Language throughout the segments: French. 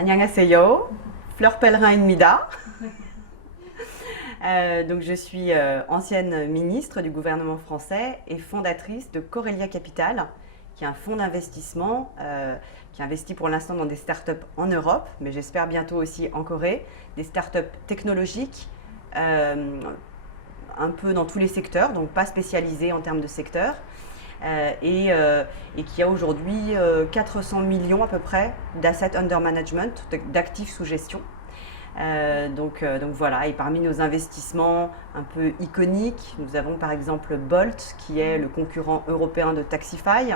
Annyeonghaseyo, Fleur Pellerin Mida. Donc je suis ancienne ministre du gouvernement français et fondatrice de Corelia Capital, qui est un fonds d'investissement qui investit pour l'instant dans des startups en Europe, mais j'espère bientôt aussi en Corée, des startups technologiques, un peu dans tous les secteurs, donc pas spécialisées en termes de secteur, et qui a aujourd'hui 400 millions à peu près d'assets under management, d'actifs sous gestion. Donc voilà, et parmi nos investissements un peu iconiques, nous avons par exemple Bolt, qui est le concurrent européen de Taxify.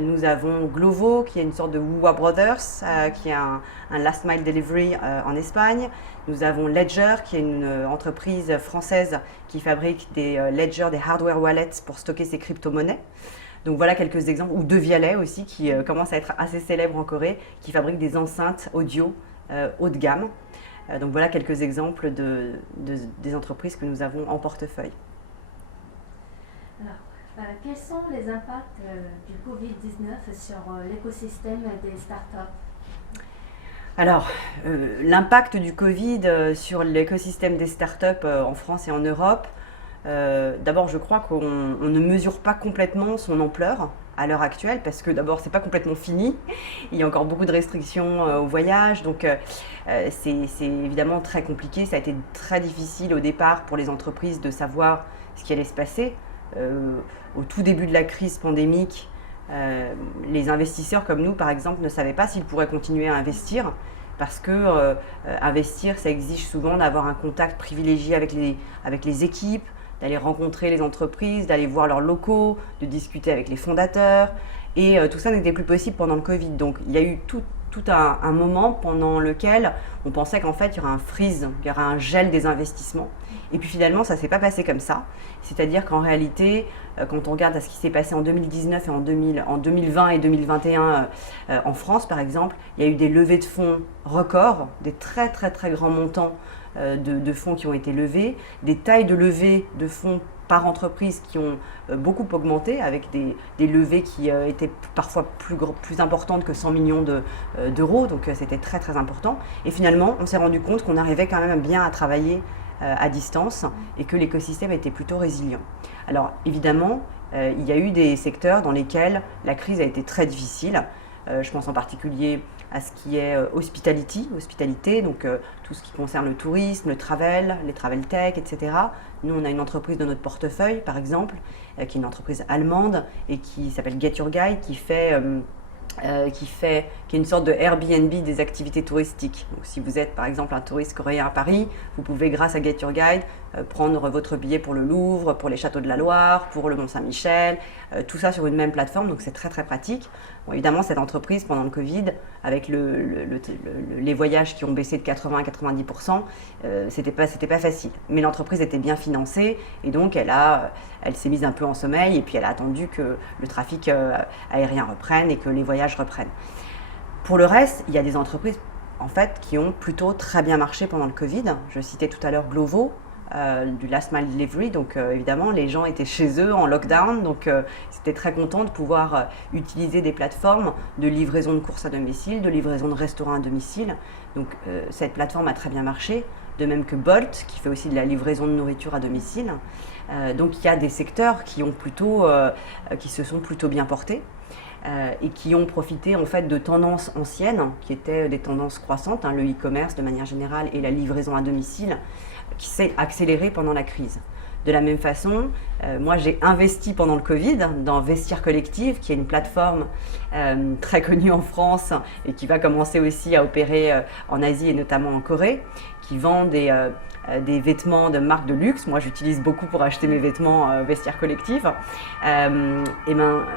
Nous avons Glovo, qui est une sorte de Woowa Brothers, qui est un last mile delivery en Espagne. Nous avons Ledger, qui est une entreprise française qui fabrique des ledgers, des hardware wallets pour stocker ses crypto-monnaies. Donc voilà quelques exemples, ou Devialet aussi, qui commence à être assez célèbre en Corée, qui fabrique des enceintes audio haut de gamme. Donc voilà quelques exemples des entreprises que nous avons en portefeuille. Alors, quels sont les impacts du Covid-19 sur l'écosystème des startups? Alors, l'impact du Covid sur l'écosystème des startups en France et en Europe, d'abord je crois qu'on ne mesure pas complètement son ampleur à l'heure actuelle, parce que d'abord c'est pas complètement fini, il y a encore beaucoup de restrictions au voyage, donc c'est évidemment très compliqué. Ça a été très difficile au départ pour les entreprises de savoir ce qui allait se passer. Au tout début de la crise pandémique, les investisseurs comme nous par exemple ne savaient pas s'ils pourraient continuer à investir, parce que investir, ça exige souvent d'avoir un contact privilégié avec les équipes, d'aller rencontrer les entreprises, d'aller voir leurs locaux, de discuter avec les fondateurs. Et tout ça n'était plus possible pendant le Covid. Donc il y a eu tout un moment pendant lequel on pensait qu'en fait il y aurait un freeze, qu'il y aurait un gel des investissements. Et puis finalement ça ne s'est pas passé comme ça. C'est-à-dire qu'en réalité, quand on regarde à ce qui s'est passé en 2019 et en 2020 et 2021 en France par exemple, il y a eu des levées de fonds records, des très très très grands montants de fonds qui ont été levés, des tailles de levée de fonds par entreprise qui ont beaucoup augmenté, avec des levées qui étaient parfois plus importantes que 100 millions d'euros, donc c'était très très important. Et finalement, on s'est rendu compte qu'on arrivait quand même bien à travailler à distance et que l'écosystème était plutôt résilient. Alors évidemment, il y a eu des secteurs dans lesquels la crise a été très difficile. Je pense en particulier à ce qui est hospitalité, donc tout ce qui concerne le tourisme, le travel, les travel tech, etc. Nous, on a une entreprise dans notre portefeuille, par exemple, qui est une entreprise allemande et qui s'appelle Get Your Guide, qui est une sorte de Airbnb des activités touristiques. Donc, si vous êtes par exemple un touriste coréen à Paris, vous pouvez grâce à Get Your Guide prendre votre billet pour le Louvre, pour les châteaux de la Loire, pour le Mont-Saint-Michel, tout ça sur une même plateforme, donc c'est très très pratique. Bon, évidemment, cette entreprise pendant le Covid, avec les voyages qui ont baissé de 80-90%, c'était pas facile. Mais l'entreprise était bien financée et donc elle s'est mise un peu en sommeil et puis elle a attendu que le trafic aérien reprenne et que les voyages reprennent. Pour le reste, il y a des entreprises en fait qui ont plutôt très bien marché pendant le Covid. Je citais tout à l'heure Glovo, du last mile delivery, donc évidemment les gens étaient chez eux en lockdown, donc c'était très content de pouvoir utiliser des plateformes de livraison de courses à domicile, de livraison de restaurants à domicile. Donc cette plateforme a très bien marché, de même que Bolt qui fait aussi de la livraison de nourriture à domicile. Donc il y a des secteurs qui se sont plutôt bien portés. Et qui ont profité en fait de tendances anciennes qui étaient des tendances croissantes, le e-commerce de manière générale et la livraison à domicile qui s'est accélérée pendant la crise. De la même façon, moi j'ai investi pendant le Covid dans Vestiaire Collective, qui est une plateforme très connue en France et qui va commencer aussi à opérer en Asie et notamment en Corée, qui vend des vêtements de marque de luxe. Moi j'utilise beaucoup pour acheter mes vêtements Vestiaire Collective.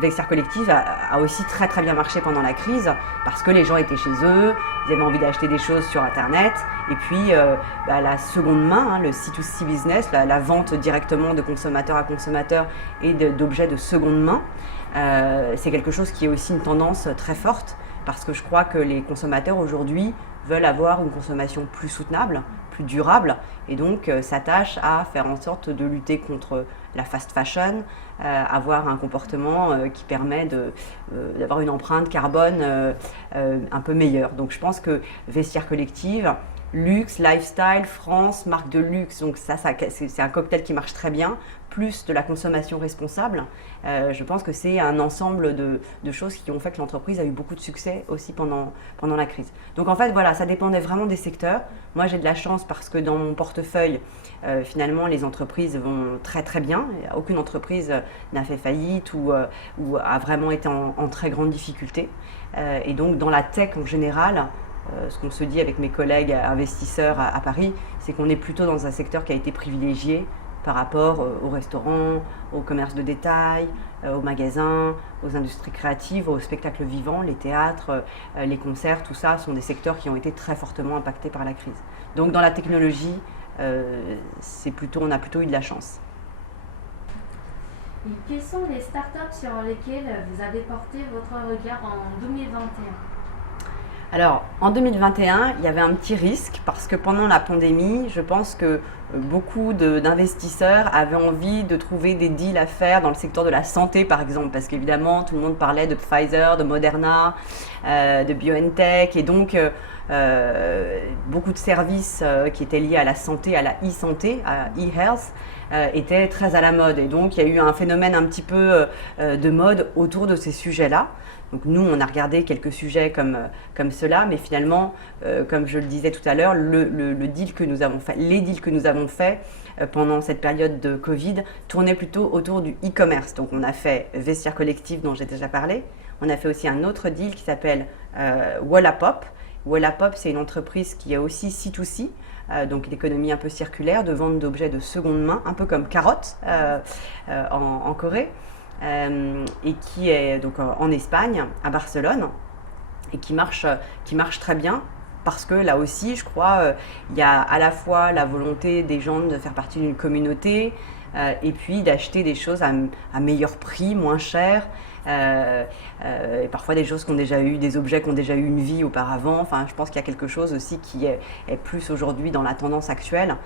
Vestiaire Collective a aussi très très bien marché pendant la crise parce que les gens étaient chez eux, ils avaient envie d'acheter des choses sur internet et puis la seconde main, le C2C business, la vente directement de consommateur à consommateur et d'objets de seconde main, c'est quelque chose qui est aussi une tendance très forte parce que je crois que les consommateurs aujourd'hui veulent avoir une consommation plus soutenable, plus durable, et donc s'attachent à faire en sorte de lutter contre la fast fashion, avoir un comportement qui permet d'avoir une empreinte carbone un peu meilleure. Donc je pense que Vestiaire Collective, luxe, lifestyle, France, marque de luxe, donc ça c'est un cocktail qui marche très bien, plus de la consommation responsable. Je pense que c'est un ensemble de choses qui ont fait que l'entreprise a eu beaucoup de succès aussi pendant la crise. Donc en fait, voilà, ça dépendait vraiment des secteurs. Moi, j'ai de la chance parce que dans mon portefeuille, finalement, les entreprises vont très très bien. Aucune entreprise n'a fait faillite ou a vraiment été en très grande difficulté. Et donc, dans la tech en général, ce qu'on se dit avec mes collègues investisseurs à Paris, c'est qu'on est plutôt dans un secteur qui a été privilégié par rapport aux restaurants, au commerce de détail, aux magasins, aux industries créatives, aux spectacles vivants, les théâtres, les concerts, tout ça sont des secteurs qui ont été très fortement impactés par la crise. Donc dans la technologie, on a plutôt eu de la chance. Et quelles sont les startups sur lesquelles vous avez porté votre regard en 2021? Alors, en 2021, il y avait un petit risque parce que pendant la pandémie, je pense que beaucoup d'investisseurs avaient envie de trouver des deals à faire dans le secteur de la santé, par exemple, parce qu'évidemment, tout le monde parlait de Pfizer, de Moderna, de BioNTech, et donc beaucoup de services qui étaient liés à la santé, à la e-santé, à e-health, étaient très à la mode. Et donc, il y a eu un phénomène un petit peu de mode autour de ces sujets-là. Donc nous, on a regardé quelques sujets comme cela, mais finalement, comme je le disais tout à l'heure, les deals que nous avons faits pendant cette période de Covid tournaient plutôt autour du e-commerce. Donc on a fait Vestiaire Collective dont j'ai déjà parlé. On a fait aussi un autre deal qui s'appelle Wallapop. Wallapop, c'est une entreprise qui est aussi C2C, donc l'économie un peu circulaire, de vente d'objets de seconde main, un peu comme Carotte en Corée. Et qui est donc en Espagne, à Barcelone, et qui marche très bien parce que là aussi, je crois, il y a à la fois la volonté des gens de faire partie d'une communauté et puis d'acheter des choses à meilleur prix, moins cher. Et parfois des choses qui ont déjà eu, des objets qui ont déjà eu une vie auparavant. Enfin, je pense qu'il y a quelque chose aussi qui est plus aujourd'hui dans la tendance actuelle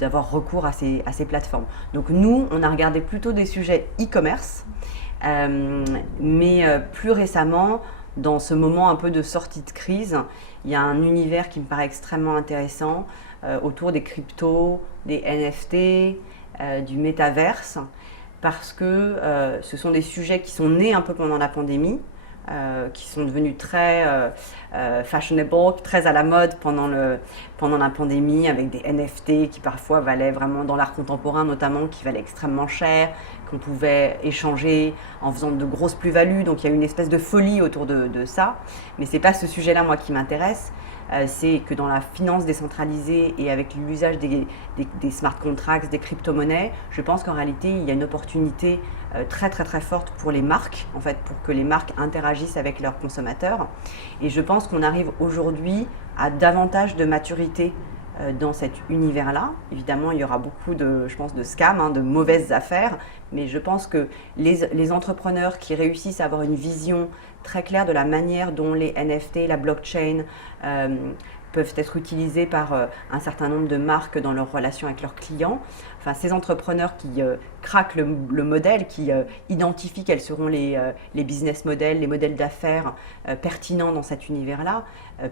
d'avoir recours à ces plateformes. Donc nous, on a regardé plutôt des sujets e-commerce, mais plus récemment, dans ce moment un peu de sortie de crise, il y a un univers qui me paraît extrêmement intéressant autour des cryptos, des NFT, du métaverse, parce que ce sont des sujets qui sont nés un peu pendant la pandémie, qui sont devenus très fashionable, très à la mode pendant la pandémie, avec des NFT qui parfois valaient vraiment, dans l'art contemporain notamment, qui valaient extrêmement cher, qu'on pouvait échanger en faisant de grosses plus-values. Donc il y a une espèce de folie autour de ça. Mais ce n'est pas ce sujet-là, moi, qui m'intéresse. C'est que dans la finance décentralisée et avec l'usage des smart contracts, des crypto-monnaies, je pense qu'en réalité, il y a une opportunité très très très forte pour les marques, en fait, pour que les marques interagissent avec leurs consommateurs. Et je pense qu'on arrive aujourd'hui à davantage de maturité dans cet univers-là. Évidemment, il y aura beaucoup de scams, de mauvaises affaires, mais je pense que les entrepreneurs qui réussissent à avoir une vision très claire de la manière dont les NFT, la blockchain peuvent être utilisés par un certain nombre de marques dans leurs relations avec leurs clients. Enfin, ces entrepreneurs qui craquent le modèle, qui identifient quels seront les business models, les modèles d'affaires pertinents dans cet univers-là,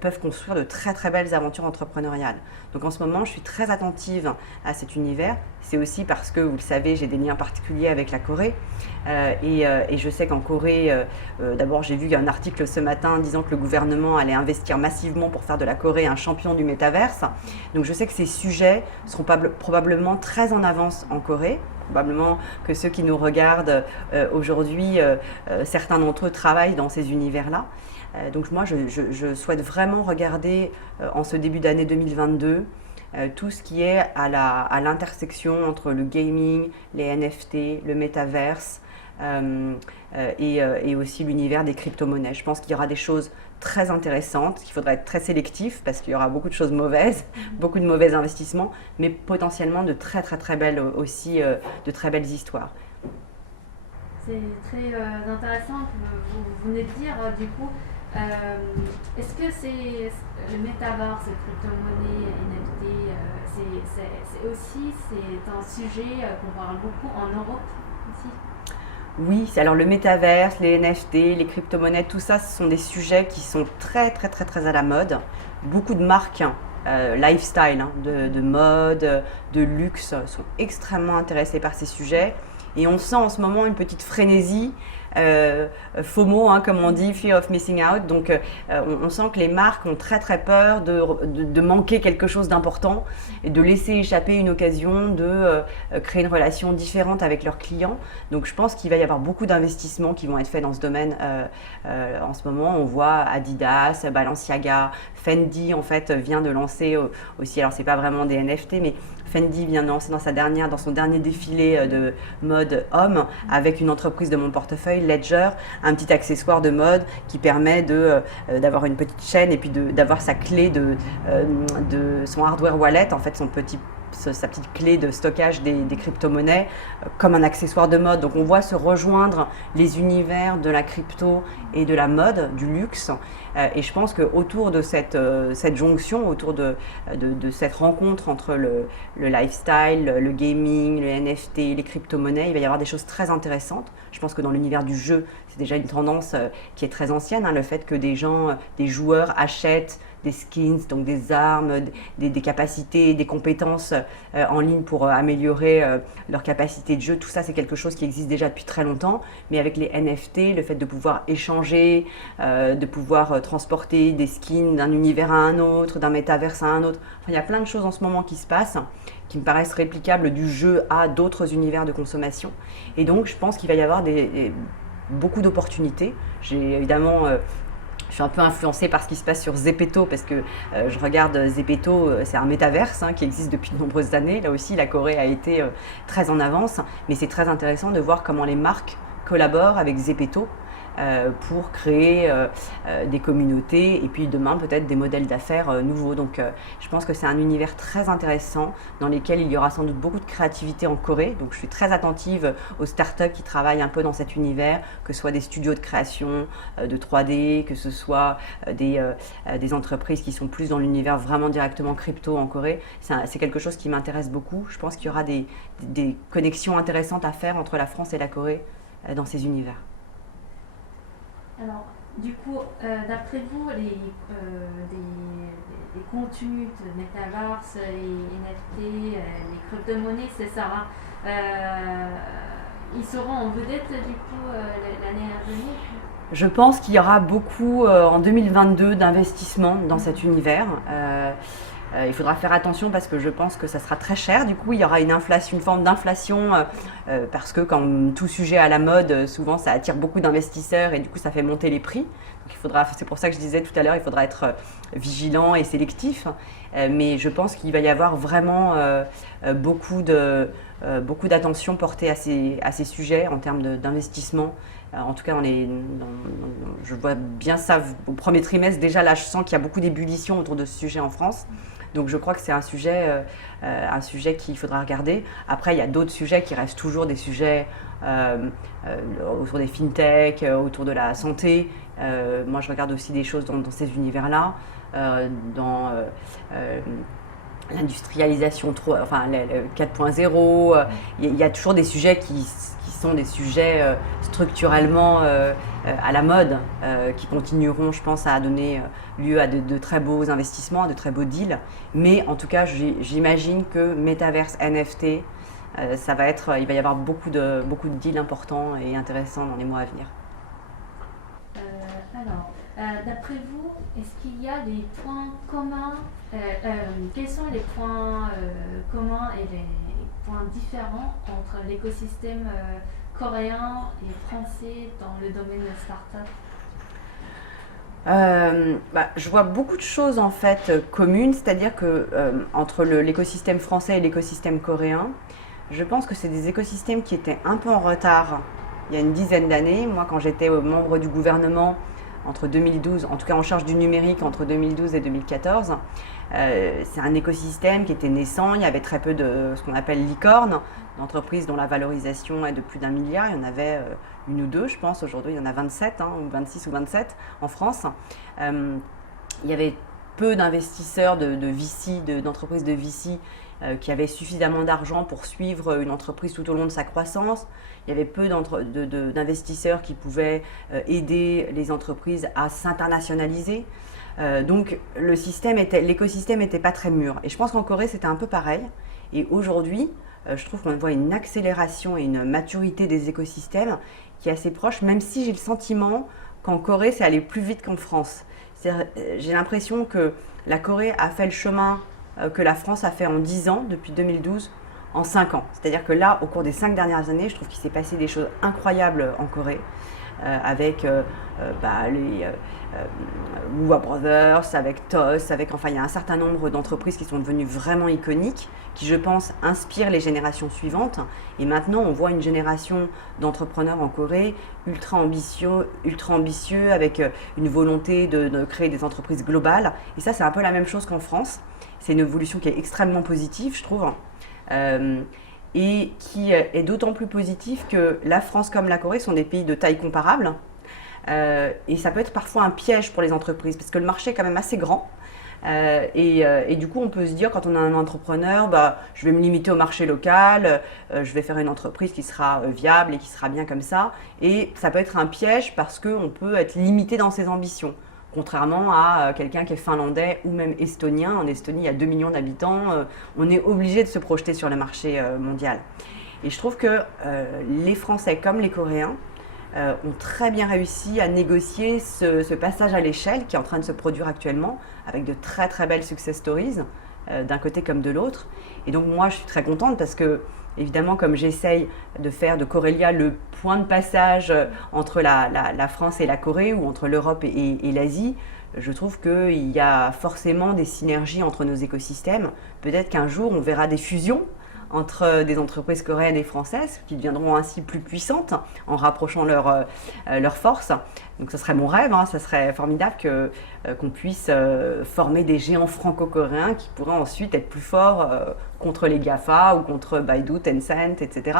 peuvent construire de très très belles aventures entrepreneuriales. Donc en ce moment, je suis très attentive à cet univers. C'est aussi parce que, vous le savez, j'ai des liens particuliers avec la Corée. Et je sais qu'en Corée, d'abord j'ai vu un article ce matin disant que le gouvernement allait investir massivement pour faire de la Corée un champion du métaverse. Donc je sais que ces sujets seront probablement très en avance en Corée. Probablement que ceux qui nous regardent aujourd'hui, certains d'entre eux travaillent dans ces univers-là. Donc moi, je souhaite vraiment regarder en ce début d'année 2022 tout ce qui est à l'intersection entre le gaming, les NFT, le métaverse et aussi l'univers des crypto-monnaies. Je pense qu'il y aura des choses très intéressantes, qu'il faudra être très sélectif parce qu'il y aura beaucoup de choses mauvaises, beaucoup de mauvais investissements, mais potentiellement de très très très belles aussi, de très belles histoires. C'est très intéressant que vous venez de dire. Du coup, est-ce que c'est le métaverse, les crypto-monnaies, NFT, c'est un sujet qu'on parle beaucoup en Europe aussi? Oui, alors le métaverse, les NFT, les crypto-monnaies, tout ça, ce sont des sujets qui sont très très très très à la mode. Beaucoup de marques lifestyle, de mode, de luxe, sont extrêmement intéressées par ces sujets. Et on sent en ce moment une petite frénésie, FOMO, comme on dit, Fear of Missing Out. Donc on sent que les marques ont très très peur de manquer quelque chose d'important et de laisser échapper une occasion de créer une relation différente avec leurs clients. Donc je pense qu'il va y avoir beaucoup d'investissements qui vont être faits dans ce domaine. En ce moment, on voit Adidas, Balenciaga, Fendi en fait vient de lancer aussi, alors c'est pas vraiment des NFT, mais Fendi vient de lancer dans son dernier défilé de mode homme avec une entreprise de mon portefeuille, Ledger, un petit accessoire de mode qui permet d'avoir une petite chaîne et puis d'avoir sa clé de son hardware wallet, en fait sa petite clé de stockage des crypto-monnaies comme un accessoire de mode. Donc on voit se rejoindre les univers de la crypto et de la mode, du luxe. Et je pense qu'autour de cette jonction, autour de cette rencontre entre le lifestyle, le gaming, le NFT, les crypto-monnaies, il va y avoir des choses très intéressantes. Je pense que dans l'univers du jeu, c'est déjà une tendance qui est très ancienne, le fait que des joueurs achètent des skins, donc des armes, des capacités, des compétences en ligne pour améliorer leur capacité de jeu. Tout ça, c'est quelque chose qui existe déjà depuis très longtemps. Mais avec les NFT, le fait de pouvoir échanger, de pouvoir transporter des skins d'un univers à un autre, d'un métaverse à un autre. Enfin, il y a plein de choses en ce moment qui se passent, qui me paraissent réplicables du jeu à d'autres univers de consommation. Et donc, je pense qu'il va y avoir beaucoup d'opportunités. J'ai évidemment... je suis un peu influencée par ce qui se passe sur Zepeto parce que je regarde Zepeto, c'est un métaverse qui existe depuis de nombreuses années. Là aussi, la Corée a été très en avance, mais c'est très intéressant de voir comment les marques collaborent avec Zepeto pour créer des communautés et puis demain peut-être des modèles d'affaires nouveaux. Donc je pense que c'est un univers très intéressant dans lequel il y aura sans doute beaucoup de créativité en Corée. Donc je suis très attentive aux startups qui travaillent un peu dans cet univers, que ce soit des studios de création de 3D, que ce soit des entreprises qui sont plus dans l'univers vraiment directement crypto en Corée. C'est quelque chose qui m'intéresse beaucoup. Je pense qu'il y aura des connexions intéressantes à faire entre la France et la Corée dans ces univers. Alors, du coup, d'après vous, les contenus de Metaverse, les NFT, les crypto-monnaies, c'est ça, ils seront en vedette du coup l'année à venir? Je pense qu'il y aura beaucoup en 2022 d'investissements dans cet univers. Il faudra faire attention parce que je pense que ça sera très cher. Du coup, il y aura une forme d'inflation parce que comme tout sujet à la mode, souvent ça attire beaucoup d'investisseurs et du coup ça fait monter les prix. Donc, c'est pour ça que je disais tout à l'heure, il faudra être vigilant et sélectif. Mais je pense qu'il va y avoir vraiment beaucoup d'attention portée à ces sujets en termes d'investissement. En tout cas, je vois bien ça au premier trimestre. Déjà, là, je sens qu'il y a beaucoup d'ébullition autour de ce sujet en France. Donc, je crois que c'est un sujet qu'il faudra regarder. Après, il y a d'autres sujets qui restent toujours des sujets autour des fintech, autour de la santé. Moi, je regarde aussi des choses dans ces univers-là, dans l'industrialisation, le 4.0. Il y a toujours des sujets qui sont des sujets structurellement à la mode, qui continueront, je pense, à donner lieu à de très beaux investissements, à de très beaux deals. Mais en tout cas, j'imagine que Metaverse, NFT, il va y avoir beaucoup de deals importants et intéressants dans les mois à venir. D'après vous, est-ce qu'il y a des points communs quels sont les points communs et les points différents entre l'écosystème coréen et français dans le domaine de start-up? Je vois beaucoup de choses en fait communes, c'est-à-dire que entre l'écosystème français et l'écosystème coréen, je pense que c'est des écosystèmes qui étaient un peu en retard il y a une dizaine d'années. Moi, quand j'étais membre du gouvernement, entre 2012, en tout cas en charge du numérique entre 2012 et 2014. C'est un écosystème qui était naissant, il y avait très peu de ce qu'on appelle licornes, d'entreprises dont la valorisation est de plus d'1 milliard. Il y en avait une ou deux, je pense. Aujourd'hui, il y en a 27, ou 26 ou 27 en France. Il y avait peu d'investisseurs de VC, d'entreprises de VC qui avaient suffisamment d'argent pour suivre une entreprise tout au long de sa croissance. Il y avait peu d'investisseurs qui pouvaient aider les entreprises à s'internationaliser. Donc l'écosystème n'était pas très mûr. Et je pense qu'en Corée, c'était un peu pareil. Et aujourd'hui, je trouve qu'on voit une accélération et une maturité des écosystèmes qui est assez proche, même si j'ai le sentiment qu'en Corée, c'est allé plus vite qu'en France. J'ai l'impression que la Corée a fait le chemin que la France a fait en 10 ans, depuis 2012, en 5 ans. C'est-à-dire que là, au cours des 5 dernières années, je trouve qu'il s'est passé des choses incroyables en Corée, avec les Woowa Brothers, avec TOS, enfin il y a un certain nombre d'entreprises qui sont devenues vraiment iconiques, qui je pense inspirent les générations suivantes. Et maintenant on voit une génération d'entrepreneurs en Corée ultra ambitieux, avec une volonté de créer des entreprises globales. Et ça c'est un peu la même chose qu'en France. C'est une évolution qui est extrêmement positive, je trouve. Et qui est d'autant plus positif que la France comme la Corée sont des pays de taille comparable. Et ça peut être parfois un piège pour les entreprises, parce que le marché est quand même assez grand. Et du coup, on peut se dire, quand on est un entrepreneur, je vais me limiter au marché local, je vais faire une entreprise qui sera viable et qui sera bien comme ça. Et ça peut être un piège parce qu'on peut être limité dans ses ambitions. Contrairement à quelqu'un qui est finlandais ou même estonien. En Estonie, il y a 2 millions d'habitants. On est obligé de se projeter sur le marché mondial. Et je trouve que les Français comme les Coréens ont très bien réussi à négocier ce passage à l'échelle qui est en train de se produire actuellement, avec de très très belles success stories, d'un côté comme de l'autre. Et donc moi, je suis très contente parce que, évidemment, comme j'essaye de faire de Corelia le point de passage entre la France et la Corée, ou entre l'Europe et l'Asie, je trouve qu'il y a forcément des synergies entre nos écosystèmes. Peut-être qu'un jour, on verra des fusions entre des entreprises coréennes et françaises qui deviendront ainsi plus puissantes en rapprochant leurs forces. Donc ce serait mon rêve, ça serait formidable qu'on puisse former des géants franco-coréens qui pourraient ensuite être plus forts contre les GAFA ou contre Baidu, Tencent, etc.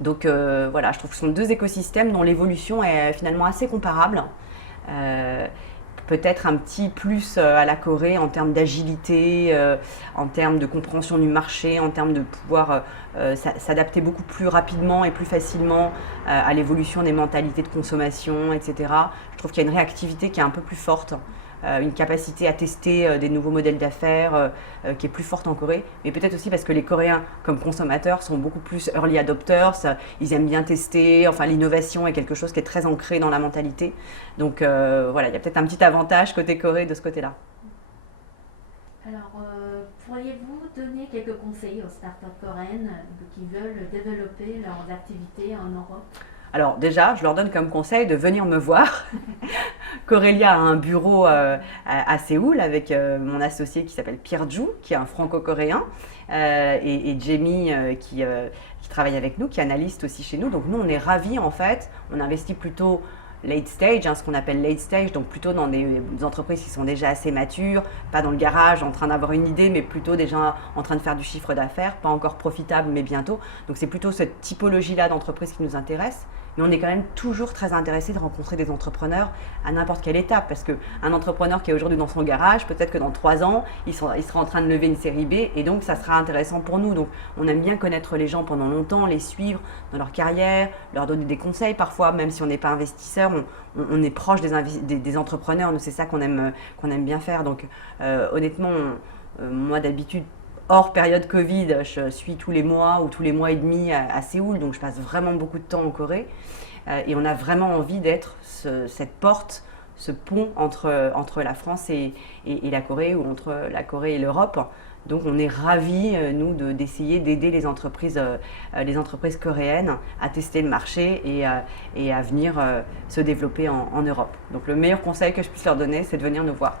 Donc voilà, je trouve que ce sont deux écosystèmes dont l'évolution est finalement assez comparable. Peut-être un petit plus à la Corée en termes d'agilité, en termes de compréhension du marché, en termes de pouvoir s'adapter beaucoup plus rapidement et plus facilement à l'évolution des mentalités de consommation, etc. Je trouve qu'il y a une réactivité qui est un peu plus forte, une capacité à tester des nouveaux modèles d'affaires qui est plus forte en Corée, mais peut-être aussi parce que les Coréens, comme consommateurs, sont beaucoup plus early adopters, ils aiment bien tester, enfin l'innovation est quelque chose qui est très ancré dans la mentalité. Donc voilà, il y a peut-être un petit avantage côté Corée de ce côté-là. Alors, pourriez-vous donner quelques conseils aux startups coréennes qui veulent développer leurs activités en Europe ? Alors déjà, je leur donne comme conseil de venir me voir. Corelia a un bureau à Séoul avec mon associé qui s'appelle Pierre Ju, qui est un franco-coréen, et Jamie qui travaille avec nous, qui est analyste aussi chez nous. Donc nous, on est ravis en fait. On investit plutôt late stage, ce qu'on appelle late stage, donc plutôt dans des entreprises qui sont déjà assez matures, pas dans le garage en train d'avoir une idée, mais plutôt déjà en train de faire du chiffre d'affaires, pas encore profitable, mais bientôt. Donc c'est plutôt cette typologie-là d'entreprise qui nous intéresse. Mais on est quand même toujours très intéressé de rencontrer des entrepreneurs à n'importe quelle étape, parce qu'un entrepreneur qui est aujourd'hui dans son garage, peut-être que dans 3 ans, il sera en train de lever une série B, et donc ça sera intéressant pour nous. Donc on aime bien connaître les gens pendant longtemps, les suivre dans leur carrière, leur donner des conseils parfois, même si on n'est pas investisseur, on est proche des entrepreneurs, nous c'est ça qu'on aime bien faire. Donc honnêtement, moi d'habitude, hors période Covid, je suis tous les mois ou tous les mois et demi à Séoul, donc je passe vraiment beaucoup de temps en Corée. Et on a vraiment envie d'être cette porte, ce pont entre la France et la Corée, ou entre la Corée et l'Europe. Donc on est ravis, nous, d'essayer d'aider les entreprises coréennes à tester le marché et à venir se développer en Europe. Donc le meilleur conseil que je puisse leur donner, c'est de venir nous voir.